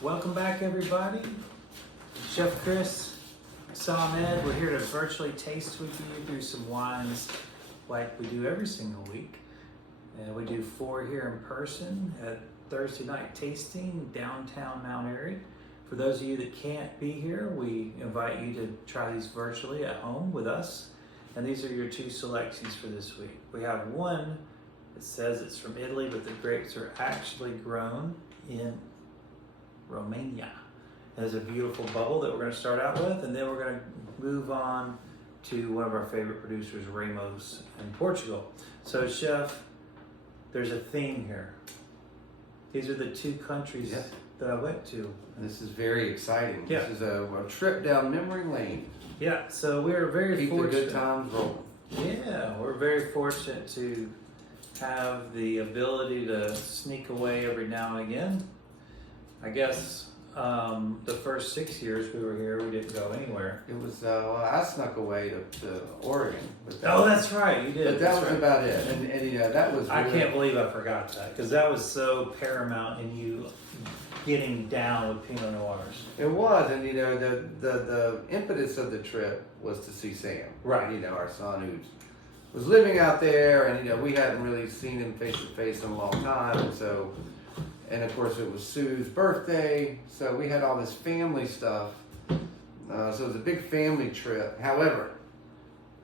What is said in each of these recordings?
Welcome back, everybody. Chef Chris, Sam Ed, we're here to virtually taste with you through some wines like we do every single week. We do 4 here in person at Thursday night tasting downtown Mount Airy. For those of you that can't be here, we invite you to try these virtually at home with us. And these are your 2 selections for this week. We have one that says it's from Italy, but the grapes are actually grown in Romania. There's a beautiful bubble that we're going to start out with, and then we're going to move on to one of our favorite producers, Ramos in Portugal. So, Chef, there's a theme here. These are the 2 countries that I went to. This is very exciting. Yeah. This is a trip down memory lane. Yeah, so we are very Keep fortunate. the good times rolling. Yeah, we're very fortunate to have the ability to sneak away every now and again. I guess the first 6 years we were here, we didn't go anywhere. It was, I snuck away to Oregon. But That's right, you did. But that was about it. And you know, that was I really, can't believe I forgot that, because that was so paramount in you getting down with Pinot Noirs. It was, and you know, the impetus of the trip was to see Sam. Right. You know, our son who was living out there, and you know, we hadn't really seen him face to face in a long time, and so. And of course, it was Sue's birthday, so we had all this family stuff. So it was a big family trip. However,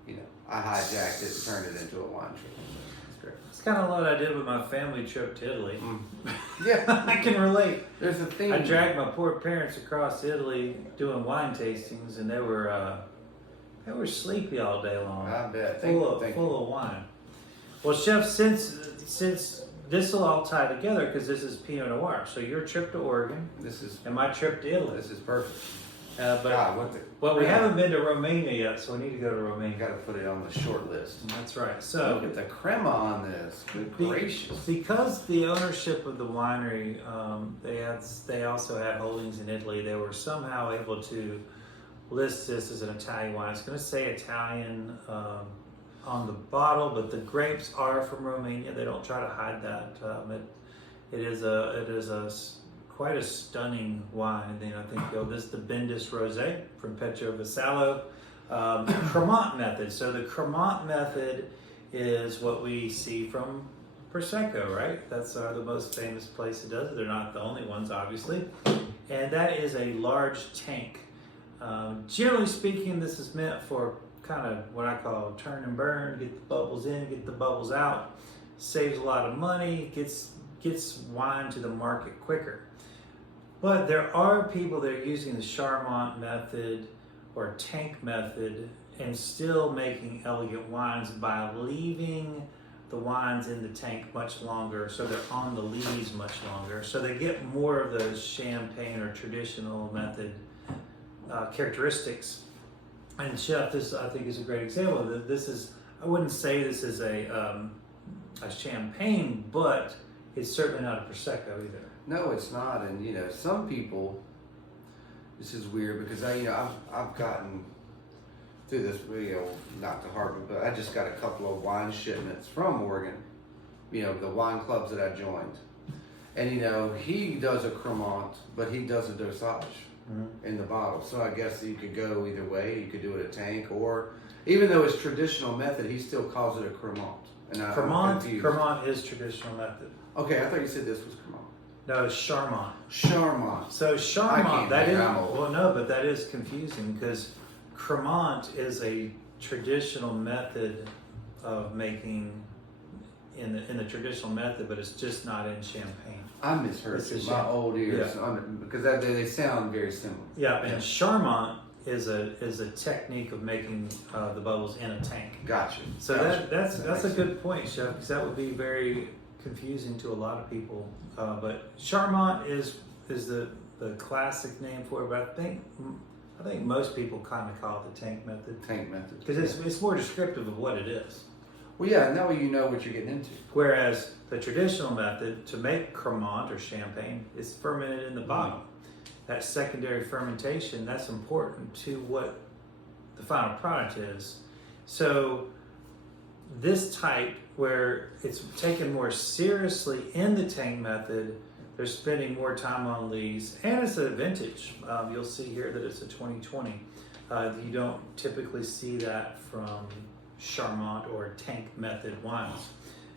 you know, I hijacked it and turned it into a wine trip. It's great. It's kind of what I did with my family trip to Italy. Yeah, I can relate. there's a theme. I dragged my poor parents across Italy doing wine tastings, and they were sleepy all day long. I bet. Full of wine. Well, Chef, since this will all tie together because this is Pinot Noir. So your trip to Oregon and my trip to Italy. This is perfect. But we haven't been to Romania yet, so we need to go to Romania. Got to put it on the short list. That's right. So Look at the crema on this. Good gracious. Because the ownership of the winery, they also had holdings in Italy. They were somehow able to list this as an Italian wine. It's going to say Italian on the bottle, but the grapes are from Romania. They don't try to hide that. It is quite a stunning wine. And I think this is the Bendis Rosé from Petrovesalo Cremant method. So the Cremant method is what we see from Prosecco, right? That's the most famous place that does it. They're not the only ones, obviously. And that is a large tank. Generally speaking, this is meant for kind of what I call turn and burn, get the bubbles in, get the bubbles out, saves a lot of money, gets wine to the market quicker. But there are people that are using the Charmant method or tank method and still making elegant wines by leaving the wines in the tank much longer, so they're on the lees much longer, so they get more of those champagne or traditional method characteristics. And Chef, this I think is a great example. This is, I wouldn't say this is a champagne, but it's certainly not a Prosecco either. No, it's not. And you know, some people, this is weird because I've gotten through this video, not to harp, but I just got a couple of wine shipments from Oregon. You know, the wine clubs that I joined, and you know, he does a Cremant, but he does a dosage. In the bottle. So I guess you could go either way. You could do it a tank, or even though it's traditional method, he still calls it a Cremant. And Cremant is traditional method. Okay, I thought you said this was Cremant. No, it's Charmant. Charmant. So Charmant, that is confusing because Cremant is a traditional method of making in the traditional method, but it's just not in champagne. I misheard my old ears because they sound very similar. Yeah, and Charmant is a technique of making the bubbles in a tank. Gotcha. So that's a good point, Chef, because that would be very confusing to a lot of people. But Charmant is the classic name for it, but I think most people kind of call it the tank method. Tank method. Because it's more descriptive of what it is. Well, yeah, now you know what you're getting into. Whereas the traditional method to make Cremant or champagne is fermented in the bottom. That secondary fermentation, that's important to what the final product is. So this type, where it's taken more seriously in the tank method, they're spending more time on these, and it's a vintage. You'll see here that it's a 2020. You don't typically see that from Charmant or tank method wines.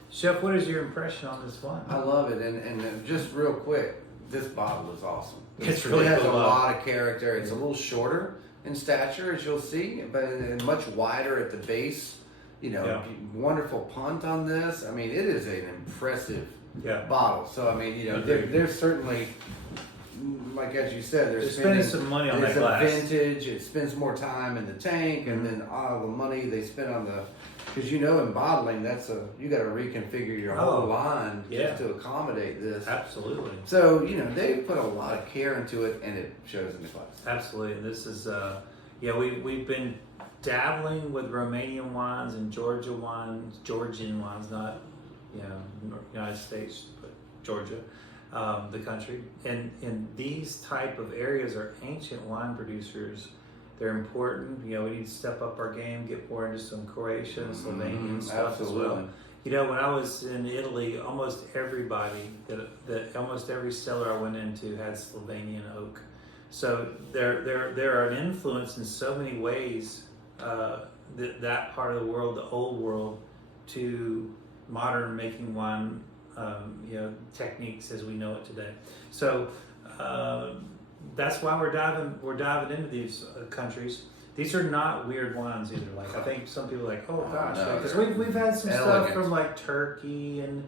Chef, what is your impression on this wine? I love it, and just real quick, this bottle is awesome. It's really It has cool a bottle. lot of character. It's a little shorter in stature, as you'll see, but much wider at the base. You know, Yeah. wonderful punt on this. I mean, it is an impressive Yeah. bottle. So I mean, you know, Agreed. there's certainly, like as you said, They're spending some money on that it's glass. a vintage. It spends more time in the tank, and Mm-hmm. then all the money they spend on the, because you know in bottling you got to reconfigure your whole line yeah. just to accommodate this. Absolutely. So you know they've put a lot of care into it, and it shows in the glass. Absolutely. This is, we've been dabbling with Romanian wines and Georgian wines, not, United States, but Georgia, the country. And these type of areas are ancient wine producers. They're important. You know, we need to step up our game, get more into some Croatian and Slovenian stuff as well. You know, when I was in Italy, almost every cellar I went into had Slovenian oak. So they're an influence in so many ways, that part of the world, the old world, to modern making wine, techniques as we know it today. So that's why we're diving into these countries. These are not weird wines either. Like I think some people are like, oh gosh, because we've had some stuff from like Turkey and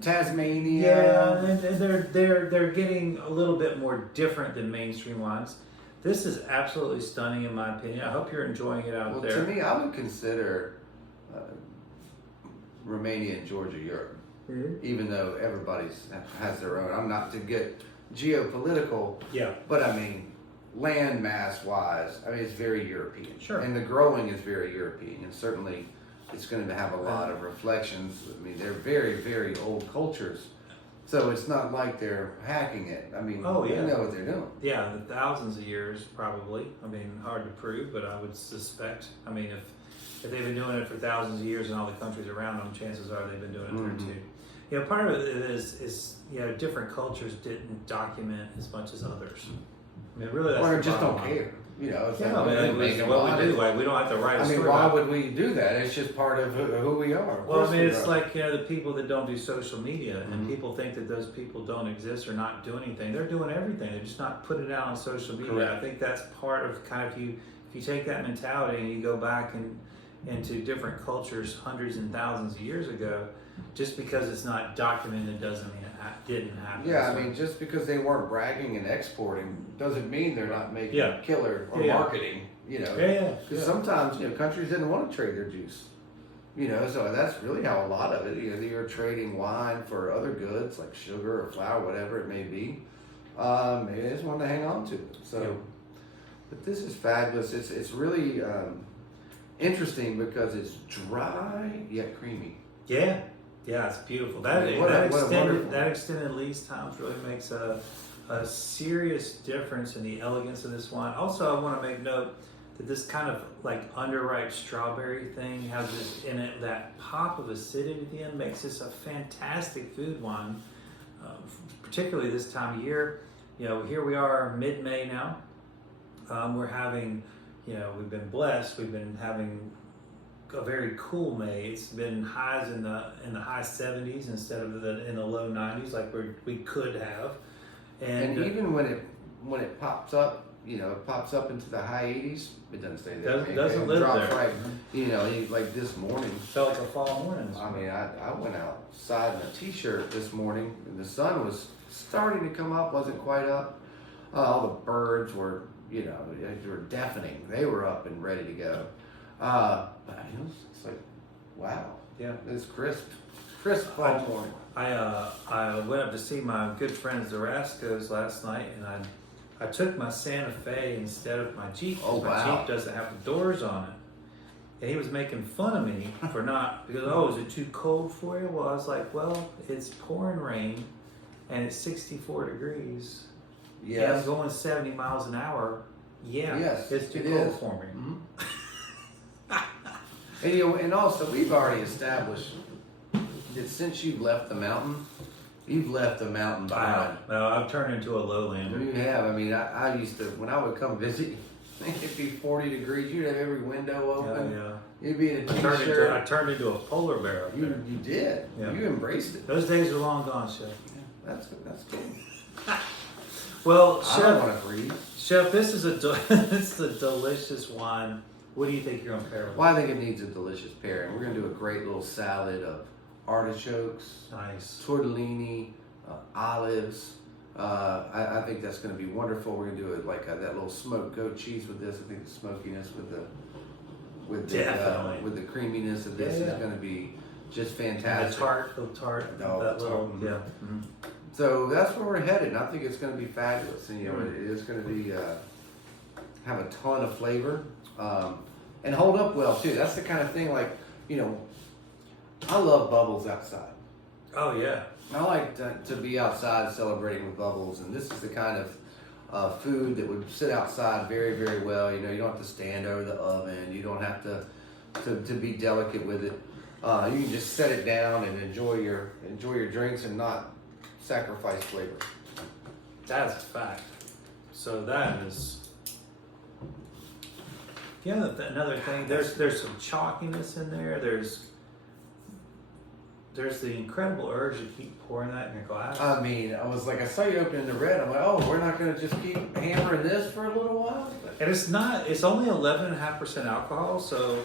Tasmania. Yeah, and they're getting a little bit more different than mainstream wines. This is absolutely stunning in my opinion. I hope you're enjoying it out there. To me, I would consider Romania and Georgia Europe, even though everybody has their own. I'm not to get geopolitical, but I mean, land mass wise, I mean, it's very European. Sure. And the growing is very European, and certainly it's going to have a lot of reflections. I mean, they're very, very old cultures. So it's not like they're hacking it. I mean, they know what they're doing. Yeah, the thousands of years probably. I mean, hard to prove, but I would suspect. I mean, if they've been doing it for thousands of years in all the countries around them, chances are they've been doing it there too. You know, part of it is different cultures didn't document as much as others. I mean, really, that's Or the just bottom don't line. care. You know, it's Yeah, not I mean, making what we do, wine. like we don't have to write a I mean, story why about it. would we do that? It's just part of who we are. Of Well, course I mean, we it's are. like the people that don't do social media, and people think that those people don't exist or not do anything. They're doing everything. They're just not putting it out on social media. Correct. I think that's part of kind of if you take that mentality and you go back into different cultures hundreds and thousands of years ago, just because it's not documented doesn't mean it didn't happen. Yeah, I So- mean, just because they weren't bragging and exporting doesn't mean they're not making killer or Yeah. marketing. You know, because sometimes countries didn't want to trade their juice. You know, so that's really how a lot of it. You're trading wine for other goods like sugar or flour, whatever it may be. Maybe they just want to hang on to it. So, but this is fabulous. It's really interesting because it's dry yet creamy. Yeah, it's beautiful. That extended lease times really makes a serious difference in the elegance of this wine. Also, I want to make note that this kind of like underripe strawberry thing has this in it, that pop of acidity at the end makes this a fantastic food wine, particularly this time of year. You know, here we are mid-May now. We're having, we've been blessed. We've been having a very cool May. It's been highs in the high 70s instead of in the low 90s like we could have. And even when it pops up, it pops up into the high 80s. It doesn't stay there. Doesn't live drops there. Right. Like this morning. Felt like a fall morning. I mean, I went outside in a t-shirt this morning, and the sun was starting to come up, wasn't quite up. All the birds were, they were deafening. They were up and ready to go. But it's like, wow. Yeah. It's crisp fall morning. I went up to see my good friends the Rascos last night, and I took my Santa Fe instead of my Jeep. Oh, my wow. Jeep doesn't have the doors on it. And he was making fun of me for not, because, is it too cold for you? Well, I was like, well, it's pouring rain, and it's 64 degrees. Yes. And I'm going 70 miles an hour. Yeah, Yes, it's too it cold is. for me. And and also we've already established that since you've left the mountain, You've left the mountain behind. No, I've turned into a lowlander. You have. I mean, I used to, when I would come visit, it'd be 40 degrees. You'd have every window open. Yeah. You'd be in a I t-shirt. turned into a polar bear up You there. did. Yeah. You embraced it. Those days are long gone, Chef. Yeah, that's cool. Well, I don't Chef, want to freeze. Chef, this is it's a delicious wine. What do you think you're gonna pair with? Well, I think it needs a delicious pairing. We're gonna do a great little salad of artichokes, Nice. tortellini, olives. I think that's going to be wonderful. We're going to do it like that little smoked goat cheese with this. I think the smokiness Definitely. with the creaminess of this is going to be just And fantastic. the tart, No, that the little, tart. yeah. Mhm. So that's where we're headed. And I think it's going to be fabulous. And it is going to be have a ton of flavor and hold up well too. That's the kind of thing like I love bubbles outside. Oh yeah. I like to be outside celebrating with bubbles, and this is the kind of food that would sit outside very, very well. You don't have to stand over the oven. You don't have to be delicate with it. You can just set it down and enjoy your drinks and not sacrifice flavor. That's a fact. So that is. Another thing. There's some chalkiness in there. There's the incredible urge to keep pouring that in your glass. I mean, I was like, I saw you opening the red. I'm like, oh, we're not going to just keep hammering this for a little while? And it's only 11.5% alcohol, so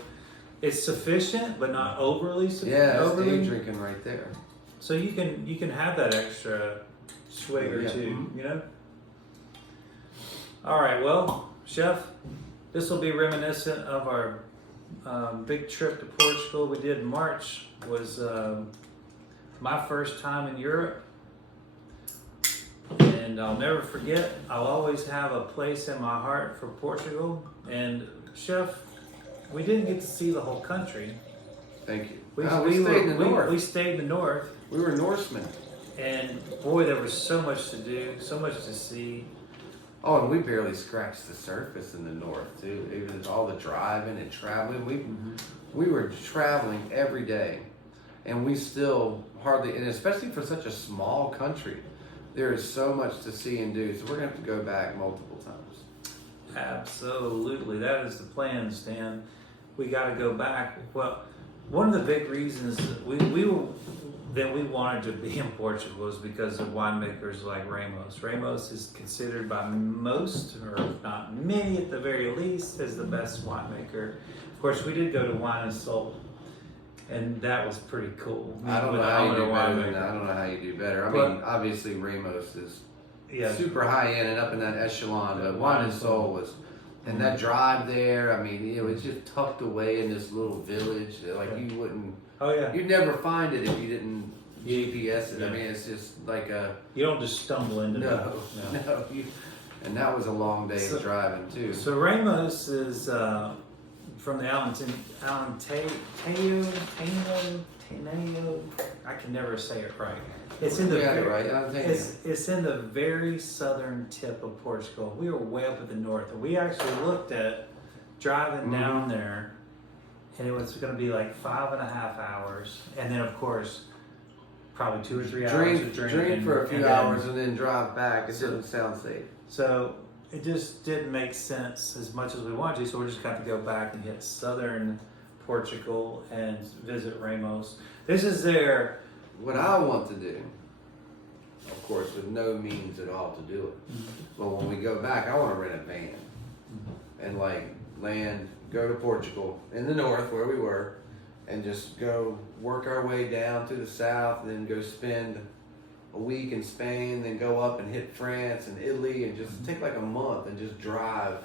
it's sufficient, but not overly sufficient. Yeah, it's day drinking right there. So you can have that extra swig or two, All right, well, Chef, this will be reminiscent of our big trip to Portugal we did in March. Was my first time in Europe, and I'll never forget. I'll always have a place in my heart for Portugal. And Chef, we didn't get to see the whole country. Thank you. We stayed in the north. We stayed in the north, We were Norsemen. and boy, there was so much to do, so much to see. Oh, and we barely scratched the surface in the north too. Even with all the driving and traveling, we were traveling every day, and we still hardly. And especially for such a small country, there is so much to see and do. So we're gonna have to go back multiple times. Absolutely, that is the plan, Stan. We got to go back. Well, one of the big reasons that we wanted to be in Portugal was because of winemakers like Ramos. Ramos is considered by most, or if not many at the very least, as the best winemaker. Of course, we did go to Wine and Soul, and that was pretty cool. I don't know how you do better than that. I don't know how you do better. I mean, obviously Ramos is super high end and up in that echelon, but Wine and Soul was, and that drive there. I mean, it was just tucked away in this little village. Like you wouldn't. Oh yeah. You'd never find it if you didn't GPS it. Yeah. I mean, it's just like a. You don't just stumble into No. that. And that was a long day of driving too. So Ramos is from the Teneo. I can never say it right. It's in the it's in the very southern tip of Portugal. We were way up at the north, and we actually looked at driving down there, and it was going to be like 5.5 hours, and then of course probably 2 or 3 hours of drinking. Drink for a few hours and then drive back. It doesn't sound safe. So it just didn't make sense as much as we wanted to, so we're just going to go back and hit southern Portugal and visit Ramos. This is their... What I want to do, of course, with no means at all to do it, but when we go back, I want to rent a van and go to Portugal in the north where we were, and just go work our way down to the south, and then go spend a week in Spain, then go up and hit France and Italy, and just take like a month and just drive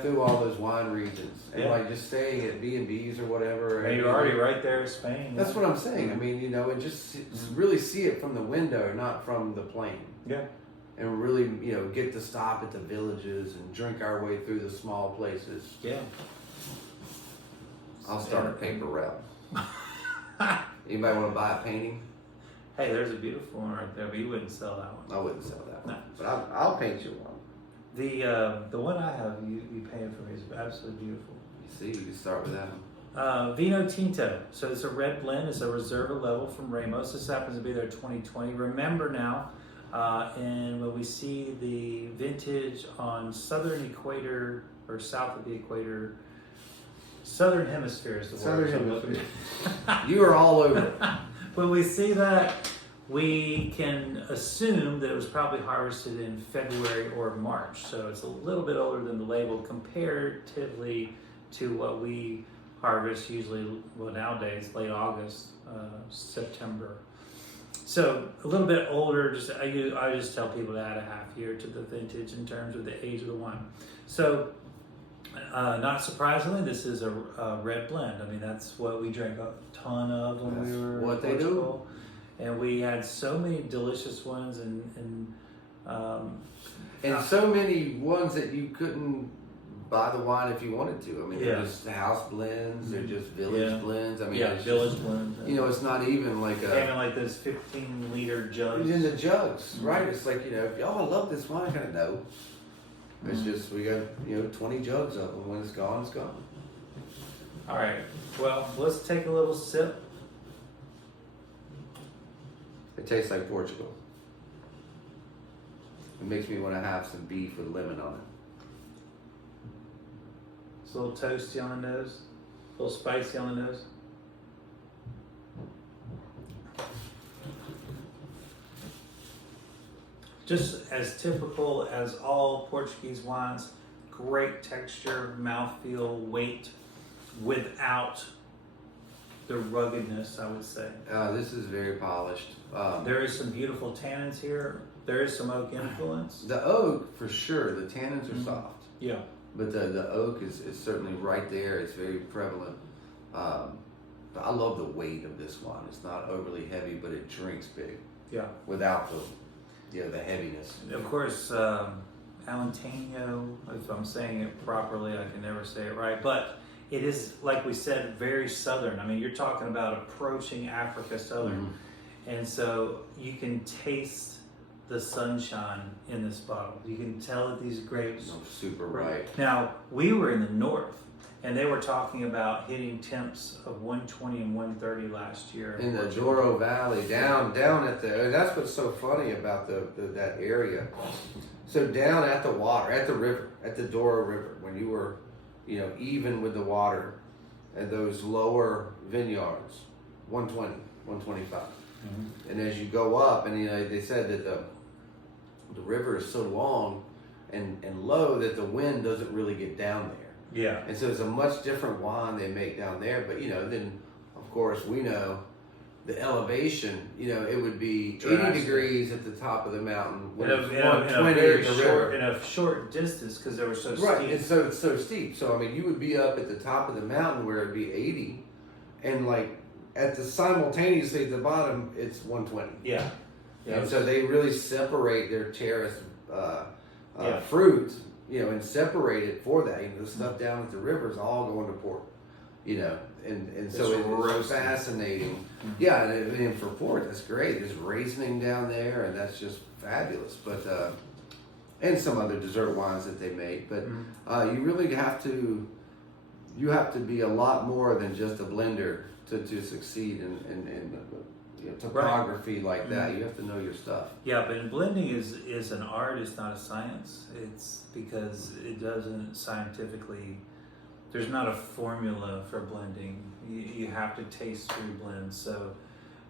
through all those wine regions, and just staying at B&Bs or whatever. And you're already right there in Spain. That's what I'm saying. I mean, and just really see it from the window, not from the plane. Yeah. And really, get to stop at the villages and drink our way through the small places. Yeah. I'll start a paper route. Anybody want to buy a painting? Hey, there's a beautiful one right there, but you wouldn't sell that one. I wouldn't sell that one. No. But I'll paint you one. The one I have, you painted for me is absolutely beautiful. You see, you can start with that one. Vino Tinto. So it's a red blend. It's a Reserva level from Ramos. This happens to be their 2020. Remember now, and when we see the vintage on southern equator or south of the equator, southern hemisphere is the word. Southern Hemisphere. You are all over it. When we see that, we can assume that it was probably harvested in February or March. So it's a little bit older than the label comparatively to what we harvest usually, well, nowadays, late August, September. So a little bit older. I just tell people to add a half year to the vintage in terms of the age of the wine. So not surprisingly, this is a red blend. I mean, that's what we drank a ton of when we were what in they Portugal. And we had so many delicious ones and so many ones that you couldn't buy the wine if you wanted to. I mean, Yeah. they're just house blends, they're just village Yeah. blends. I mean, yeah, it's village just, blends. you know, it's not even like Having like those 15-liter jugs. in the jugs, right? It's like, you know, I love this wine, kind of know. It's just, we got, 20 jugs of them. When it's gone, it's gone. All right. Well, let's take a little sip. It tastes like Portugal. It makes me want to have some beef with lemon on it. It's a little toasty on the nose, a little spicy on the nose. Just as typical as all Portuguese wines, great texture, mouthfeel, weight, without the ruggedness, I would say. This is very polished. There is some beautiful tannins here. There is some oak influence. The oak, for sure, the tannins are Mhm. soft. Yeah. But the oak is certainly right there. It's very prevalent. But I love the weight of this wine. It's not overly heavy, but it drinks big Yeah. without the heaviness. Of course, Alentino, if I'm saying it properly, I can never say it right, but it is, like we said, very southern. I mean, you're talking about approaching Africa southern. And so you can taste the sunshine in this bottle. You can tell that these grapes... Super ripe. Now, we were in the north, and they were talking about hitting temps of 120 and 130 last year. In the Douro Valley, down at the, and that's what's so funny about that area. So down at the water, at the river, at the Douro River, when you were, even with the water, at those lower vineyards, 120, 125. Mm-hmm. And as you go up, and they said that the river is so long and low that the wind doesn't really get down there. Yeah. And so it's a much different wine they make down there. But then of course we know the elevation. It would be Drastic. 80 degrees at the top of the mountain. In a short distance because they were so right, steep. and so it's so steep. So I mean, you would be up at the top of the mountain where it'd be 80, and like at the simultaneously at the bottom, it's 120. Yeah. And so they really separate their terrace fruit, and separate it for that. The stuff down at the river is all going to port, and so it's fascinating. Mm-hmm. Yeah, and for port, that's great. There's Riesling down there, and that's just fabulous. But and some other dessert wines that they make. But you really have to be a lot more than just a blender to succeed in topography like that. You have to know your stuff. Yeah, but blending is an art. It's not a science. It's because it doesn't scientifically. There's not a formula for blending. You have to taste through blends. So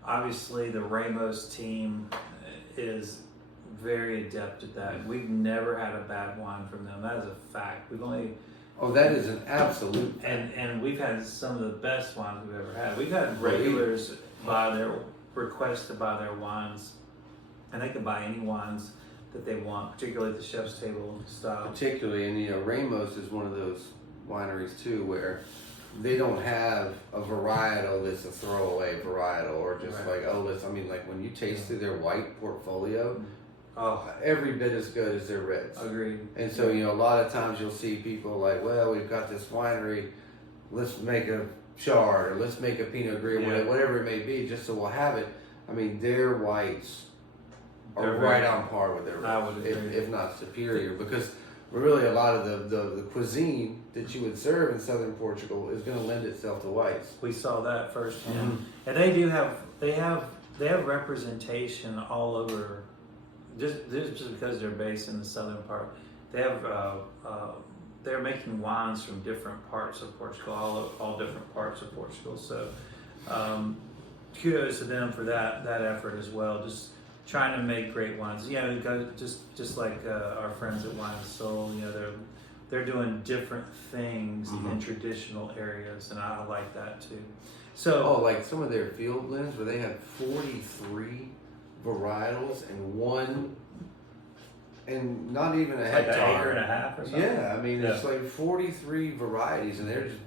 obviously the Ramos team is very adept at that. We've never had a bad wine from them. That is a fact. We've only that is an absolute. And we've had some of the best wines we've ever had. We've had regulars buy their request to buy their wines, and they can buy any wines that they want, particularly at the chef's table style. Particularly, and Ramos is one of those wineries too where they don't have a varietal that's a throwaway varietal or just like when you taste through their white portfolio, every bit as good as their reds. Agreed. And so a lot of times you'll see people like, well, we've got this winery, let's make a chard or let's make a Pinot Gris, whatever it may be, just so we'll have it. I mean, their whites are right on par with their reds, if not superior, because really a lot of the cuisine that you would serve in southern Portugal is going to lend itself to whites. We saw that firsthand, Mhm. and they have representation all over. Just because they're based in the southern part, they have they're making wines from different parts of Portugal, all different parts of Portugal. So kudos to them for that effort as well. Just trying to make great wines. You know, just like our friends at Wine and Soul. You know, they're doing different things in traditional areas, and I like that too. So, like some of their field blends where they have 43 varietals and not even a like hectare. an acre and a half or something. Yeah, I mean it's like 43 varieties, and they're just,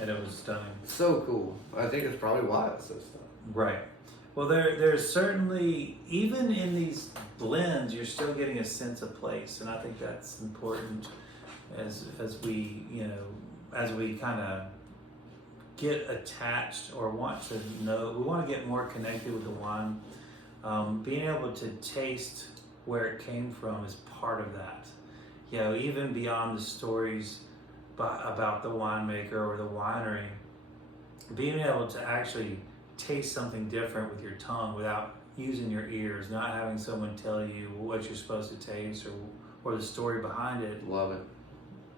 and it was stunning. so cool. I think it's probably why it's so stunning. Right. Well, there's certainly, even in these blends, you're still getting a sense of place, and I think that's important as we kind of get attached or want to know. We want to get more connected with the wine. Being able to taste where it came from is part of that. You know, even beyond the stories about the winemaker or the winery, being able to actually taste something different with your tongue without using your ears, not having someone tell you what you're supposed to taste or the story behind it. Love it.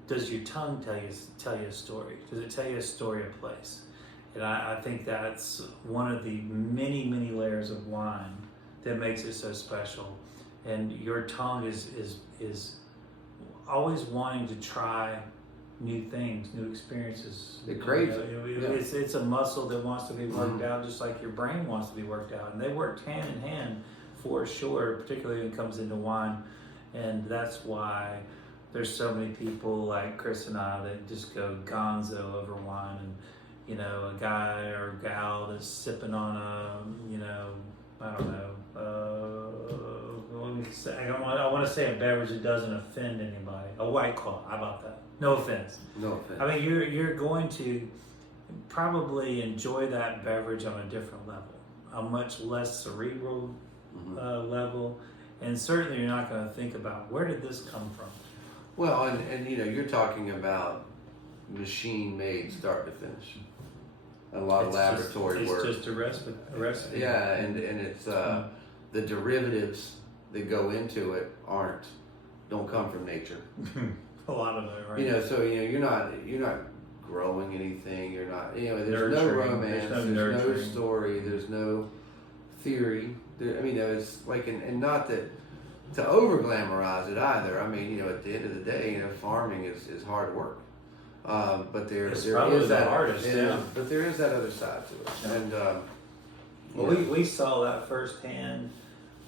Does your tongue tell you a story? Does it tell you a story of place? And I think that's one of the many, many layers of wine that makes it so special. And your tongue is always wanting to try new things, new experiences. It craves It's a muscle that wants to be worked out, just like your brain wants to be worked out. And they work hand in hand for sure, particularly when it comes into wine. And that's why there's so many people like Chris and I that just go gonzo over wine. And, you know, a guy or a gal that's sipping on I want to say a beverage that doesn't offend anybody. A White Claw, how about that? No offense. No offense. I mean, you're going to probably enjoy that beverage on a different level, a much less cerebral level, and certainly you're not going to think about where did this come from. Well, and you're talking about machine-made start to finish. A lot of laboratory work. It's just a recipe. Yeah, and it's the derivatives that go into it don't come from nature. A lot of it, right? You know, so you're not growing anything. You're not. There's no romance. There's no story. There's no theory. It's like, and not that to over glamorize it either. I mean, at the end of the day, farming is hard work. But there is that hardest, but there is that other side to it. Yeah. And we saw that firsthand.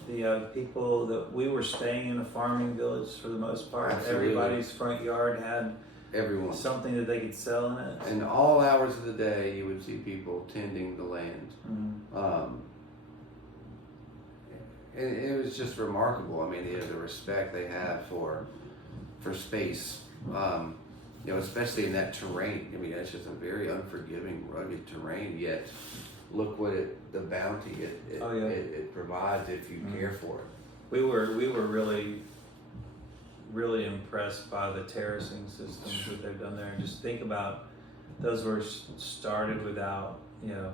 The people that we were staying in a farming village for the most part. Absolutely. Everybody's front yard had something that they could sell in it. And all hours of the day, you would see people tending the land. And it was just remarkable. I mean, the respect they have for space. Especially in that terrain. I mean, it's just a very unforgiving, rugged terrain. Yet, look what the bounty it provides if you care for it. We were really, really impressed by the terracing systems that they've done there. And just think about those were started without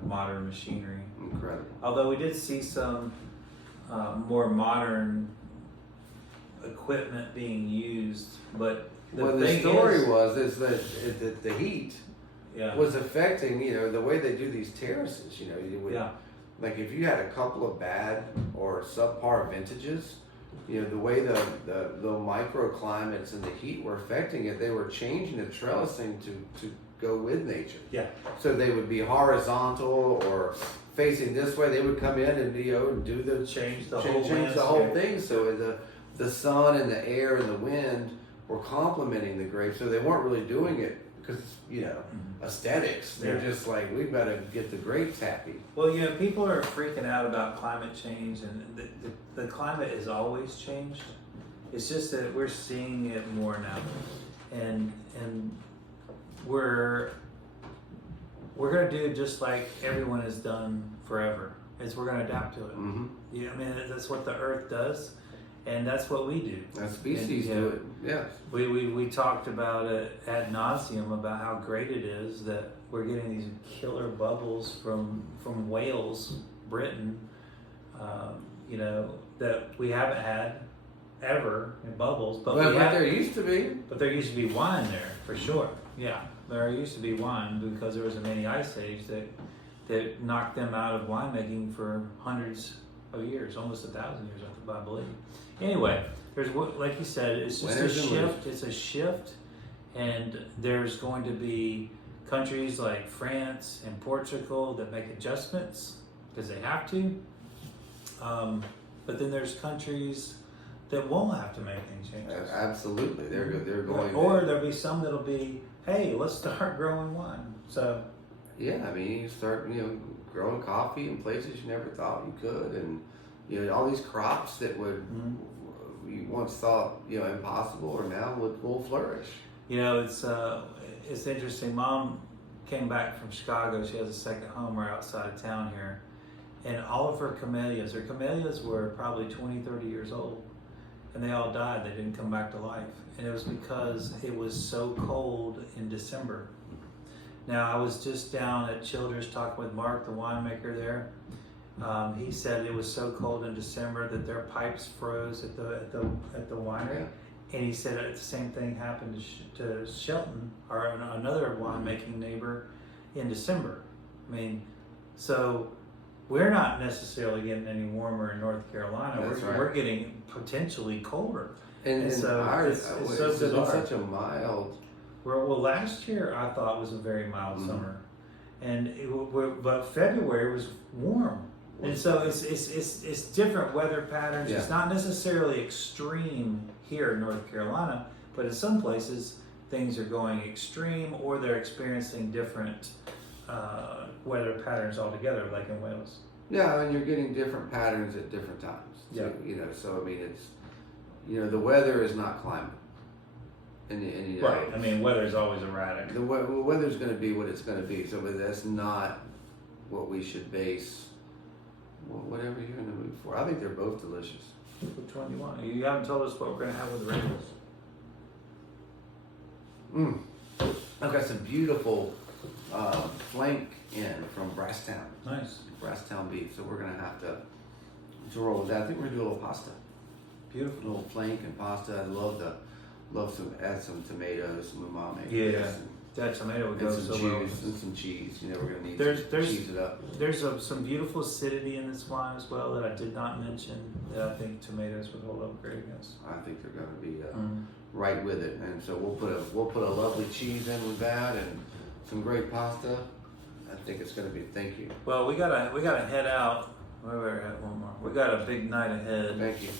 modern machinery. Incredible. Although we did see some more modern equipment being used, but the story is that the heat was affecting, the way they do these terraces. Like if you had a couple of bad or subpar vintages, the way the microclimates and the heat were affecting it, they were changing the trellising to go with nature. Yeah. So they would be horizontal or facing this way. They would come in and do the change the whole thing. So the sun and the air and the wind were complementing the grapes, so they weren't really doing it because aesthetics. They're just like, we better get the grapes happy. Well, people are freaking out about climate change, and the climate has always changed. It's just that we're seeing it more now, and we're gonna do just like everyone has done forever. We're gonna adapt to it. Mm-hmm. That's what the earth does. And that's what we do. That species And, do it. Yes. We talked about it ad nauseum about how great it is that we're getting these killer bubbles from Wales, Britain, you know, that we haven't had ever in bubbles, but there used to be. But there used to be wine there for sure. Yeah, there used to be wine because there was a mini ice age that knocked them out of winemaking for hundreds of years, almost 1,000 years, I believe. Anyway, there's, like you said, it's just a shift. It's a shift, and there's going to be countries like France and Portugal that make adjustments because they have to. But then there's countries that won't have to make any changes. Absolutely, they're going. Or there'll be some that'll be, hey, let's start growing wine. So. Yeah, I mean, you start, growing coffee in places you never thought you could, and all these crops that would you once thought impossible, or now will flourish. It's interesting. Mom came back from Chicago. She has a second home right outside of town here, and all of her camellias were probably 20, 30 years old, and they all died. They didn't come back to life, and it was because it was so cold in December. Now, I was just down at Childers talking with Mark, the winemaker there. He said it was so cold in December that their pipes froze at the winery, and he said the same thing happened to Shelton, our another winemaking neighbor, in December. I mean, so we're not necessarily getting any warmer in North Carolina. We're getting potentially colder, and so ours it's so bizarre. Such a mild. Well, last year I thought was a very mild summer, and but February was warm, and so it's different weather patterns. Yeah. It's not necessarily extreme here in North Carolina, but in some places things are going extreme, or they're experiencing different weather patterns altogether, like in Wales. Yeah, and you're getting different patterns at different times. Yeah. So I mean, it's the weather is not climate. And Right. I mean, weather's always erratic. The weather's going to be what it's going to be. So, but that's not what we should base whatever you're in the mood for. I think they're both delicious. Which one do you want? You haven't told us what we're going to have with the Ramos. I've got some beautiful flank in from Brasstown. Nice. Brasstown beef. So we're going to have to roll with that. I think we're going to do a little pasta. Beautiful. A little flank and pasta. I love add some tomatoes, some umami. Yeah, that tomato would go and some so well. juice and some cheese. We're gonna need There's cheese it up. There's some beautiful acidity in this wine as well that I did not mention that I think tomatoes would hold up great against. I think they're gonna be right with it, and so we'll put a lovely cheese in with that and some great pasta. I think it's gonna be. Thank you. Well, we gotta head out. We're at one more. We got a big night ahead. Thank you.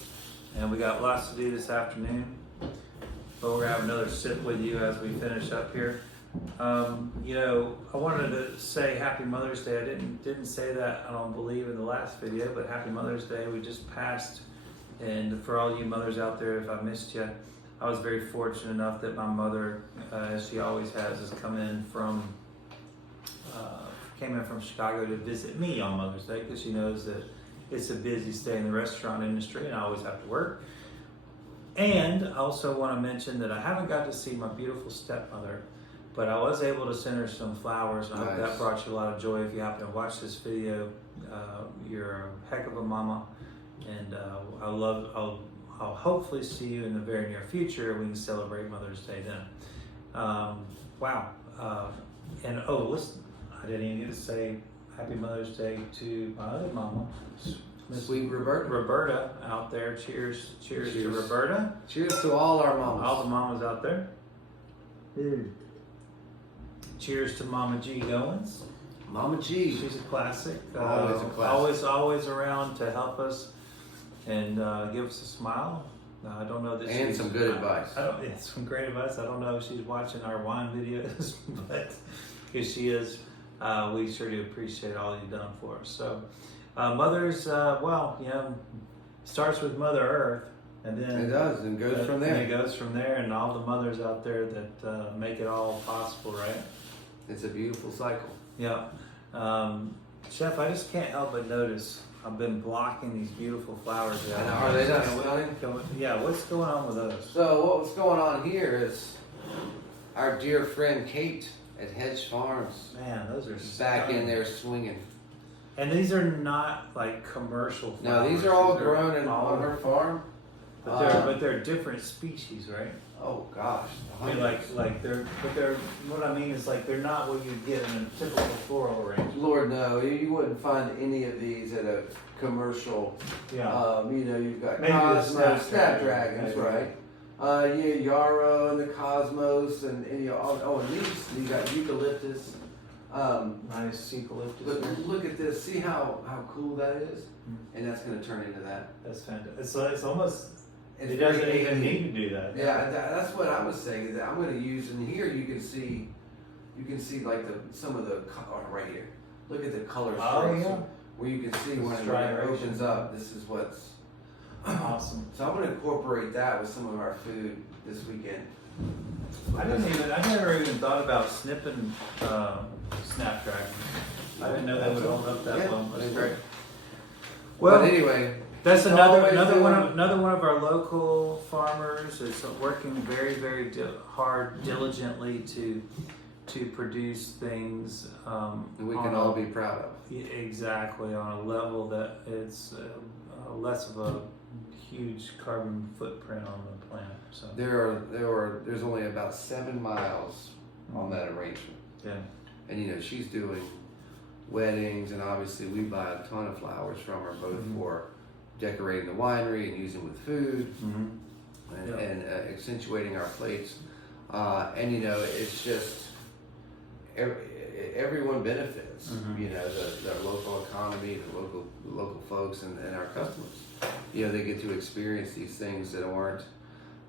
And we got lots to do this afternoon. But we're gonna have another sit with you as we finish up here. I wanted to say Happy Mother's Day. I didn't say that, I don't believe, in the last video, but Happy Mother's Day. We just passed, and for all you mothers out there, if I missed you, I was very fortunate enough that my mother, as she always has come in from Chicago to visit me on Mother's Day, because she knows that it's a busy day in the restaurant industry and I always have to work. And I also want to mention that I haven't got to see my beautiful stepmother, but I was able to send her some flowers, and I hope that brought you a lot of joy. If you happen to watch this video, you're a heck of a mama, and I'll hopefully see you in the very near future. We can celebrate Mother's Day then. Wow. And listen, I didn't even get to say Happy Mother's Day to my other mama, Sweet Roberta. Roberta out there. Cheers to Roberta. Cheers to all our mamas. All the mamas out there. Cheers to Mama G Goins. Mama G. She's a classic. Always a classic. Always around to help us and give us a smile. I don't know that and some good advice. Some great advice. I don't know if she's watching our wine videos, but if she is, we sure do appreciate all you've done for us. So, mothers, starts with Mother Earth, and then it does, and goes from there. And it goes from there, and all the mothers out there that make it all possible, right? It's a beautiful cycle. Yeah. Chef, I just can't help but notice I've been blocking these beautiful flowers. And are they not stunning? Yeah, what's going on with those? So what's going on here is our dear friend Kate at Hedge Farms Man, those are back stunning. in there swinging. And these are not like commercial flowers. No, these are all These grown all- on her farm. but they're different species, right? Oh gosh, I mean, they're what I mean is like they're not what you get in a typical floral arrangement. Lord no, you wouldn't find any of these at a commercial. Yeah. You know, you've got Maybe the Cosmos, Snapdragons, Snapdragons, right? Yeah, Yarrow and the Cosmos, and you know, and these you got eucalyptus. Nice eucalyptus. Look at this. See how cool that is, and that's going to turn into that. That's fantastic. It's almost. It's It doesn't very even neat. need to do that. Yeah, that's what I was saying. That I'm going to use in here. You can see like some of the right here. Look at the color Oh, strokes, yeah. where you can see The when it striation. opens up. This is what's Awesome. So I'm going to incorporate that with some of our food this weekend. I never even thought about snipping Snapdragon. I didn't know they would hold up that well. That's great. Well, But anyway, that's it's another always another one of our local farmers is working very hard, diligently to produce things. we on can a- all be proud of. Exactly, on a level that it's less of a huge carbon footprint on the planet. So There's only about 7 miles on that arrangement. yeah, And you know, she's doing weddings, and obviously we buy a ton of flowers from her, both for decorating the winery and using with food, and accentuating our plates. And you know, it's just everyone benefits. You know, the local economy, the local folks, and our customers. You know, they get to experience these things that aren't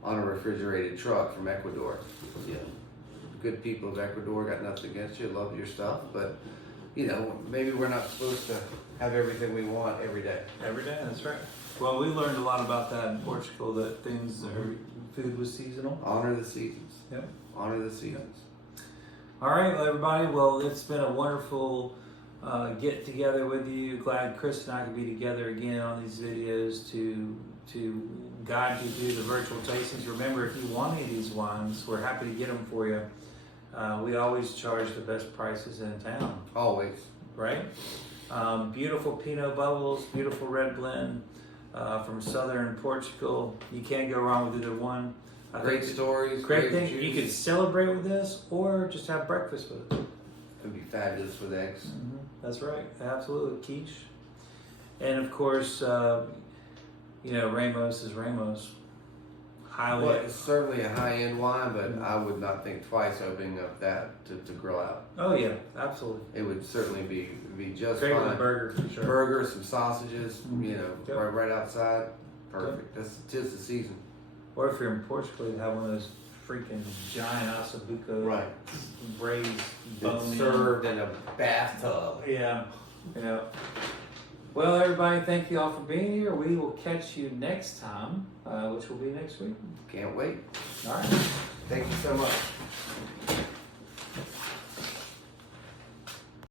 on a refrigerated truck from Ecuador. You know, good people of Ecuador, got nothing against you, love your stuff, but you know, maybe we're not supposed to have everything we want every day. every day. That's right. Well, we learned a lot about that in Portugal. That food was seasonal. Honor the seasons. Yep. Honor the seasons. All right, well, everybody. Well, it's been a wonderful get together with you. Glad Chris and I could be together again on these videos to guide you through the virtual tastings. Remember, if you want any of these wines, we're happy to get them for you. We always charge the best prices in town. Always. Right? Beautiful Pinot bubbles, beautiful red blend from southern Portugal. You can't go wrong with either one. I Great think stories. Great thing. juice. You could celebrate with this or just have breakfast with it. Could be fabulous with eggs. That's right. Absolutely. Quiche. And of course, you know, Ramos is Ramos. Highly. Well, it's certainly a high-end wine, but I would not think twice opening up that to grill out. Oh, yeah. Absolutely. It would certainly be just Great with a fine. burger for sure. Burgers, some sausages, you know, Yep. right outside. Perfect. That's 'tis the season. Or if you're in Portugal, you have one of those freaking giant ossobuco braised bone It's served in a bathtub. Yeah. Yeah. Well, everybody, thank you all for being here. We will catch you next time, which will be next week. Can't wait. All right. Thank you so much.